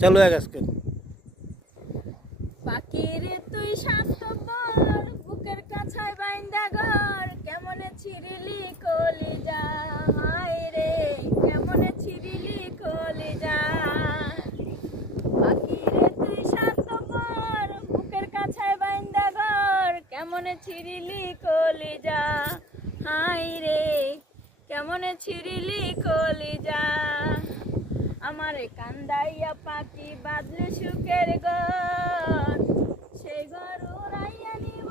চালু হয়ে গেছে। পাখিরে তুই স্বার্থপর বুকের কাছায় বাইন্দা ঘর কেমনে ছিড়িলি কলিজা হায় রে কেমনে ছিড়িলি কলিজা পাখিরে তুই স্বার্থপর বুকের কাছায় বাইন্দা ঘর কেমনে ছিড়িলি কলিজা হায় রে কেমনে ছিড়িলি কলিজা আমারে কান্দাইয়া পাখি বাঁধলে সুখের ঘর সেই ঘর উড়াইয়া নিব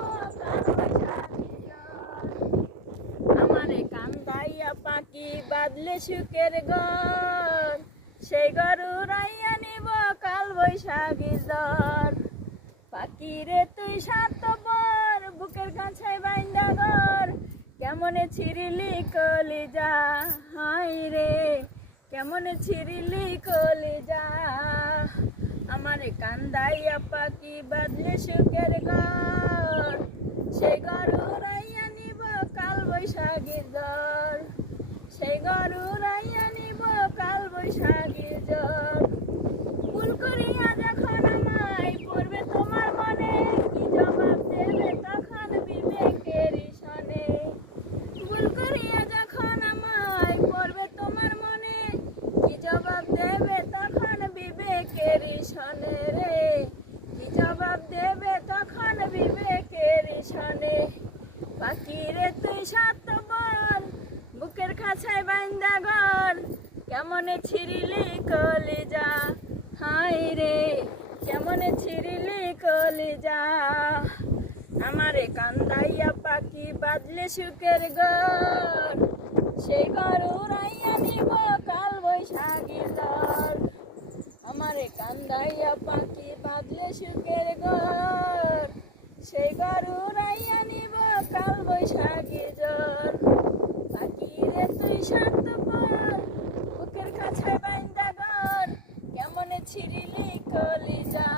আমারে কান্দাইয়া পাখি বাঁধলে সুখের ঘর সেই ঘর উড়াইয়া নিব কাল বৈশাখী জ্বর পাখিরে তুই স্বার্থপর বুকের কাছায় বাইন্দা ঘর কেমনে ছিড়িলি কলিজা হায় রে কেমনে ছিড়িলি কলিজা আমারে কান্দাইয়া পাখি বাঁধলে সুখের ঘর সেই ঘর উড়াইয়া নিব কাল বৈশাখী জ্বর সেই ঘর উড়াইয়া নিব কাল বৈশাখী জ্বর ভুল করিয়া যখন আমায় পড়বে তোমার মনে কি জবাব দেবে তখন বিবেকের সনে ভুল করিয়া যখন আমায় পড়বে তোমার মনে কি জবাব দেবে তখন বিবেকের সনে রে কি জবাব দেবে তখন বিবেকের সনে পাখিরে তুই স্বার্থপর বুকের কাছায় বাইন্দা ঘর কেমনে ছিড়িলি কলিজা হায় রে কেমনে ছিড়িলি কলিজা আমারে কান্দাইয়া পাখি বাঁধলে সুখের ঘর সেই ঘর উড়াইয়া নিব কাল বৈশাখী জ্বর আমারে কান্দাইয়া পাখি বাঁধলে সুখের ঘর সেই ঘর উড়াইয়া নিব কাল বৈশাখী জ্বর পাখিরে তুই স্বার্থপর বুকের কাছায় বাইন্দা ঘর কেমনে ছিড়িলি কলিজা।